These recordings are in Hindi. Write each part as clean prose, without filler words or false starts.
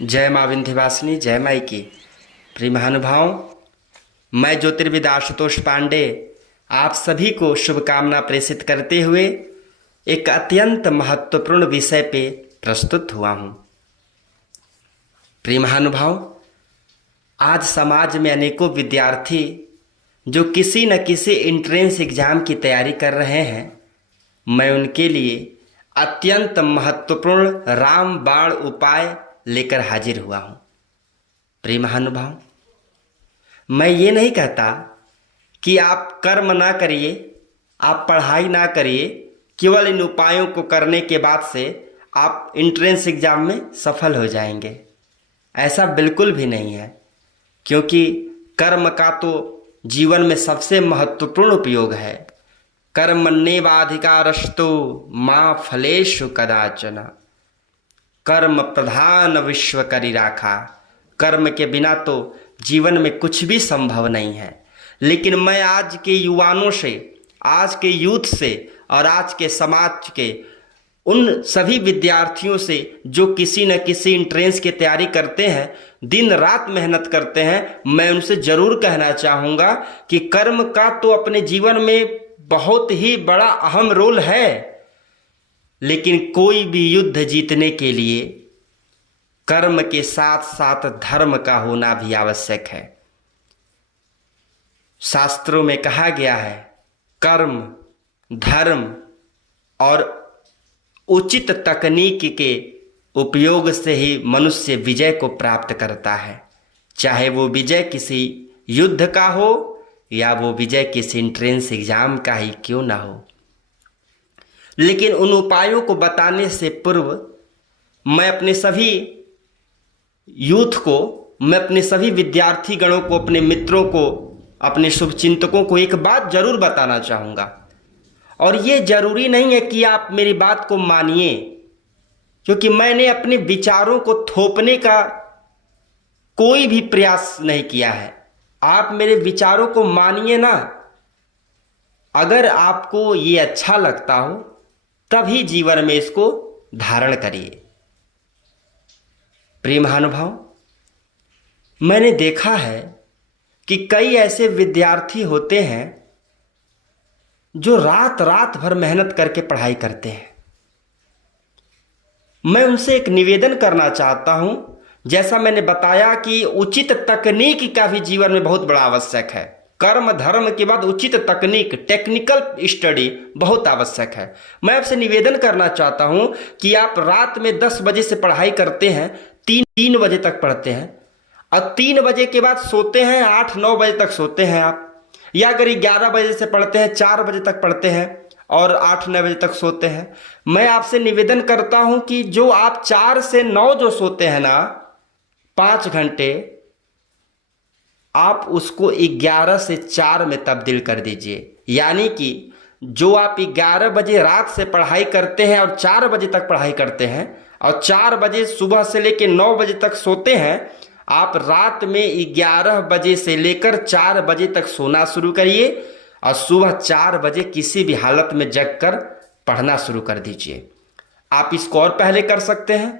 जय माँ विंध्यवासिनी, जय माई की। प्रिय महानुभाव, मैं ज्योतिर्विद आशुतोष पांडे आप सभी को शुभकामना प्रेषित करते हुए एक अत्यंत महत्वपूर्ण विषय पे प्रस्तुत हुआ हूँ। प्रिय महानुभाव, आज समाज में अनेकों विद्यार्थी जो किसी न किसी एंट्रेंस एग्जाम की तैयारी कर रहे हैं, मैं उनके लिए अत्यंत महत्वपूर्ण रामबाण उपाय लेकर हाजिर हुआ हूँ। प्रिय महानुभाव, मैं ये नहीं कहता कि आप कर्म ना करिए, आप पढ़ाई ना करिए, केवल इन उपायों को करने के बाद से आप एंट्रेंस एग्जाम में सफल हो जाएंगे। ऐसा बिल्कुल भी नहीं है, क्योंकि कर्म का तो जीवन में सबसे महत्वपूर्ण उपयोग है। कर्मण्येवाधिकारस्तु मां फलेषु कदाचन। कर्म प्रधान विश्व करि राखा। कर्म के बिना तो जीवन में कुछ भी संभव नहीं है। लेकिन मैं आज के युवाओं से, आज के यूथ से और आज के समाज के उन सभी विद्यार्थियों से जो किसी न किसी एंट्रेंस की तैयारी करते हैं, दिन रात मेहनत करते हैं, मैं उनसे जरूर कहना चाहूँगा कि कर्म का तो अपने जीवन में बहुत ही बड़ा अहम रोल है। लेकिन कोई भी युद्ध जीतने के लिए कर्म के साथ साथ धर्म का होना भी आवश्यक है। शास्त्रों में कहा गया है, कर्म, धर्म और उचित तकनीक के उपयोग से ही मनुष्य विजय को प्राप्त करता है। चाहे वो विजय किसी युद्ध का हो या वो विजय किसी एंट्रेंस एग्जाम का ही क्यों ना हो। लेकिन उन उपायों को बताने से पूर्व मैं अपने सभी यूथ को, मैं अपने सभी विद्यार्थी गणों को, अपने मित्रों को, अपने शुभचिंतकों को एक बात जरूर बताना चाहूँगा। और ये जरूरी नहीं है कि आप मेरी बात को मानिए, क्योंकि मैंने अपने विचारों को थोपने का कोई भी प्रयास नहीं किया है। आप मेरे विचारों को मानिए ना। अगर आपको ये अच्छा लगता हो तभी जीवन में इसको धारण करिए। प्रिय महानुभाव, मैंने देखा है कि कई ऐसे विद्यार्थी होते हैं जो रात रात भर मेहनत करके पढ़ाई करते हैं। मैं उनसे एक निवेदन करना चाहता हूं, जैसा मैंने बताया कि उचित तकनीक का भी जीवन में बहुत बड़ा आवश्यक है। कर्म धर्म के बाद उचित तकनीक, टेक्निकल स्टडी बहुत आवश्यक है। मैं आपसे निवेदन करना चाहता हूं कि आप रात में 10 बजे से पढ़ाई करते हैं, 3 बजे तक पढ़ते हैं और 3 बजे के बाद सोते हैं, 8-9 बजे तक सोते हैं आप। या अगर 11 बजे से पढ़ते हैं, 4 बजे तक पढ़ते हैं और 8-9 बजे तक सोते हैं। मैं आपसे निवेदन करता हूं कि जो आप 4 से 9 जो सोते हैं ना, 5 घंटे, आप उसको 11 से 4 में तब्दील कर दीजिए। यानी कि जो आप 11 बजे रात से पढ़ाई करते हैं और 4 बजे तक पढ़ाई करते हैं और 4 बजे सुबह से लेकर 9 बजे तक सोते हैं, आप रात में 11 बजे से लेकर 4 बजे तक सोना शुरू करिए और सुबह 4 बजे किसी भी हालत में जगकर पढ़ना शुरू कर दीजिए। आप इसको और पहले कर सकते हैं।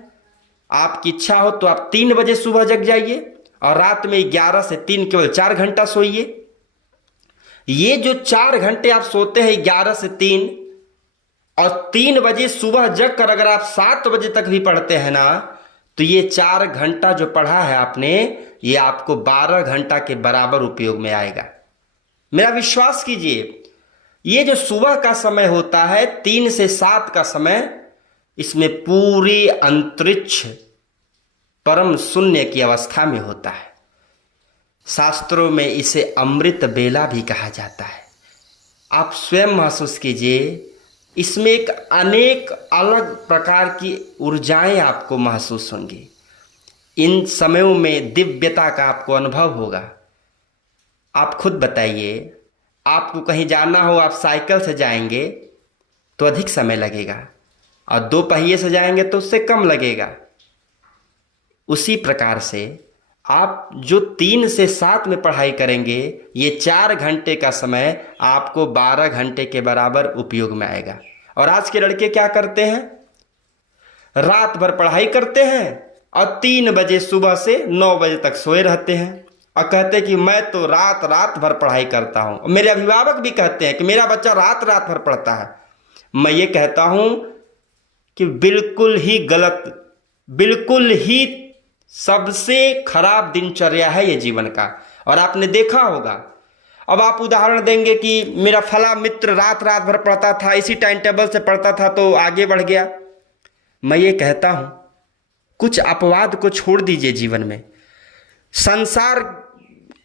आपकी इच्छा हो तो आप 3 बजे सुबह जग जाइए और रात में 11 से 3 केवल 4 घंटा सोइए। ये जो 4 घंटे आप सोते हैं 11 से 3 और 3 बजे सुबह जग कर अगर आप 7 बजे तक भी पढ़ते हैं ना, तो ये 4 घंटा जो पढ़ा है आपने, ये आपको 12 घंटा के बराबर उपयोग में आएगा। मेरा विश्वास कीजिए, ये जो सुबह का समय होता है 3 से 7 का समय, इसमें पूरी अंतरिक्ष परम शून्य की अवस्था में होता है। शास्त्रों में इसे अमृत बेला भी कहा जाता है। आप स्वयं महसूस कीजिए, इसमें एक अनेक अलग प्रकार की ऊर्जाएं आपको महसूस होंगी। इन समयों में दिव्यता का आपको अनुभव होगा। आप खुद बताइए, आपको कहीं जाना हो, आप साइकिल से जाएंगे तो अधिक समय लगेगा और 2 पहिए से जाएंगे तो उससे कम लगेगा। उसी प्रकार से आप जो 3 से 7 में पढ़ाई करेंगे, ये 4 घंटे का समय आपको 12 घंटे के बराबर उपयोग में आएगा। और आज के लड़के क्या करते हैं? रात भर पढ़ाई करते हैं, और 3 बजे सुबह से 9 बजे तक सोए रहते हैं और कहते हैं कि मैं तो रात रात भर पढ़ाई करता हूँ। मेरे अभिभावक भी कहते हैं कि मेरा बच्चा रात रात भर पढ़ता है। मैं ये कहता हूँ कि बिल्कुल ही गलत, बिल्कुल ही सबसे खराब दिनचर्या है ये जीवन का। और आपने देखा होगा, अब आप उदाहरण देंगे कि मेरा फला मित्र रात रात भर पढ़ता था, इसी टाइम टेबल से पढ़ता था तो आगे बढ़ गया। मैं ये कहता हूँ कुछ अपवाद को छोड़ दीजिए जीवन में। संसार,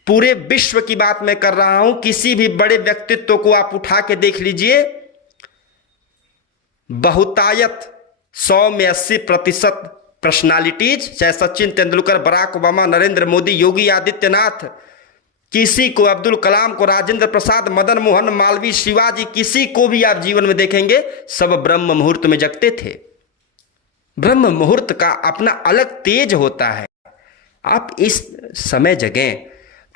पूरे विश्व की बात मैं कर रहा हूं, किसी भी बड़े व्यक्तित्व को आप उठा के देख लीजिए, बहुतायत 100 में 80% पर्सनालिटीज, चाहे सचिन तेंदुलकर, बराक ओबामा, नरेंद्र मोदी, योगी आदित्यनाथ, किसी को, अब्दुल कलाम को, राजेंद्र प्रसाद, मदन मोहन मालवीय, शिवाजी, किसी को भी आप जीवन में देखेंगे सब ब्रह्म मुहूर्त में जगते थे। ब्रह्म मुहूर्त का अपना अलग तेज होता है। आप इस समय जगें,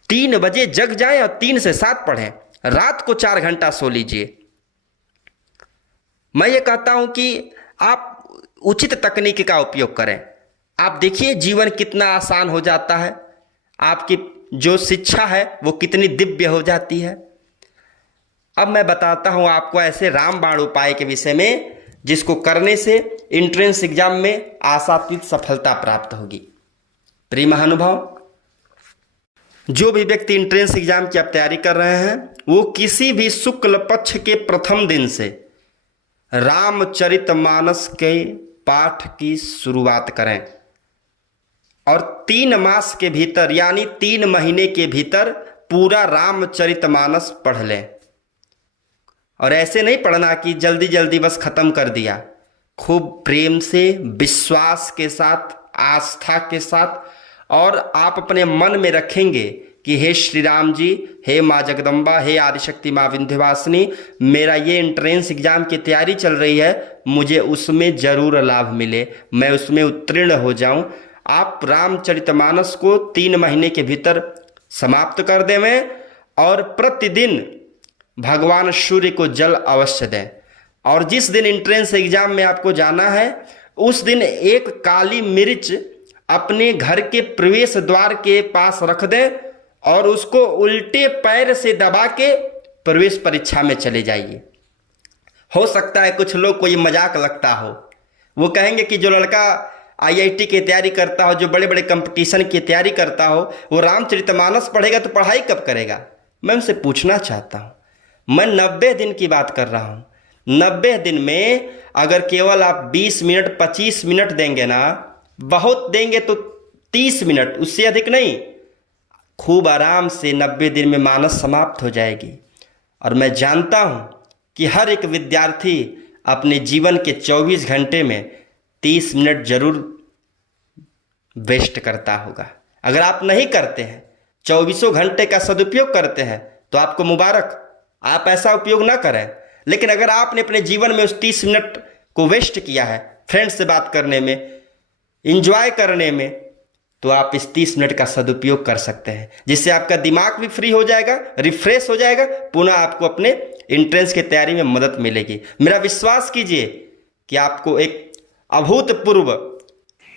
3 बजे जग जाएं और 3 से 7 पढ़ें, रात को 4 घंटा सो लीजिए। मैं ये कहता हूं कि आप उचित तकनीक का उपयोग करें। आप देखिए जीवन कितना आसान हो जाता है, आपकी जो शिक्षा है वो कितनी दिव्य हो जाती है। अब मैं बताता हूं आपको ऐसे रामबाण उपाय के विषय में जिसको करने से एंट्रेंस एग्जाम में आशातीत सफलता प्राप्त होगी। प्रिय महानुभाव, जो भी व्यक्ति एंट्रेंस एग्जाम की आप तैयारी कर रहे हैं वो किसी भी शुक्ल पक्ष के प्रथम दिन से रामचरितमानस के पाठ की शुरुआत करें और 3 मास के भीतर यानी 3 महीने के भीतर पूरा रामचरितमानस पढ़ लें। और ऐसे नहीं पढ़ना कि जल्दी जल्दी बस खत्म कर दिया। खूब प्रेम से, विश्वास के साथ, आस्था के साथ, और आप अपने मन में रखेंगे कि हे श्री राम जी, हे माँ जगदम्बा, हे आदिशक्ति माँ विंध्यवासिनी, मेरा ये एंट्रेंस एग्जाम की तैयारी चल रही है, मुझे उसमें जरूर लाभ मिले, मैं उसमें उत्तीर्ण हो जाऊं। आप रामचरितमानस को 3 महीने के भीतर समाप्त कर देवें और प्रतिदिन भगवान सूर्य को जल अवश्य दें। और जिस दिन एंट्रेंस एग्जाम में आपको जाना है उस दिन एक काली मिर्च अपने घर के प्रवेश द्वार के पास रख दें और उसको उल्टे पैर से दबा के प्रवेश परीक्षा में चले जाइए। हो सकता है कुछ लोग को ये मजाक लगता हो, वो कहेंगे कि जो लड़का IIT की तैयारी करता हो, जो बड़े बड़े कंपटीशन की तैयारी करता हो, वो रामचरितमानस पढ़ेगा तो पढ़ाई कब करेगा। मैं उनसे पूछना चाहता हूँ, मैं 90 दिन की बात कर रहा हूँ। 90 दिन में अगर केवल आप 20 मिनट 25 मिनट देंगे ना, बहुत देंगे तो 30 मिनट, उससे अधिक नहीं, खूब आराम से 90 दिन में मानस समाप्त हो जाएगी। और मैं जानता हूँ कि हर एक विद्यार्थी अपने जीवन के 24 घंटे में 30 मिनट जरूर वेस्ट करता होगा। अगर आप नहीं करते हैं, 24 घंटे का सदुपयोग करते हैं तो आपको मुबारक, आप ऐसा उपयोग ना करें। लेकिन अगर आपने अपने जीवन में उस 30 मिनट को वेस्ट किया है फ्रेंड्स से बात करने में, एंजॉय करने में, तो आप इस 30 मिनट का सदुपयोग कर सकते हैं, जिससे आपका दिमाग भी फ्री हो जाएगा, रिफ्रेश हो जाएगा, पुनः आपको अपने एंट्रेंस की तैयारी में मदद मिलेगी। मेरा विश्वास कीजिए कि आपको एक अभूतपूर्व,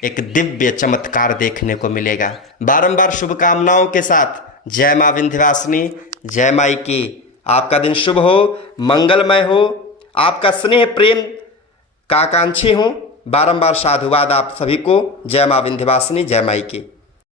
एक दिव्य चमत्कार देखने को मिलेगा। बारंबार शुभकामनाओं के साथ जय माँ विंध्यवासिनी, जय माई की। आपका दिन शुभ हो, मंगलमय हो, आपका स्नेह प्रेम का आकांक्षी हूँ। बारंबार साधुवाद आप सभी को। जय माँ विंध्यवासिनी, जय माई की।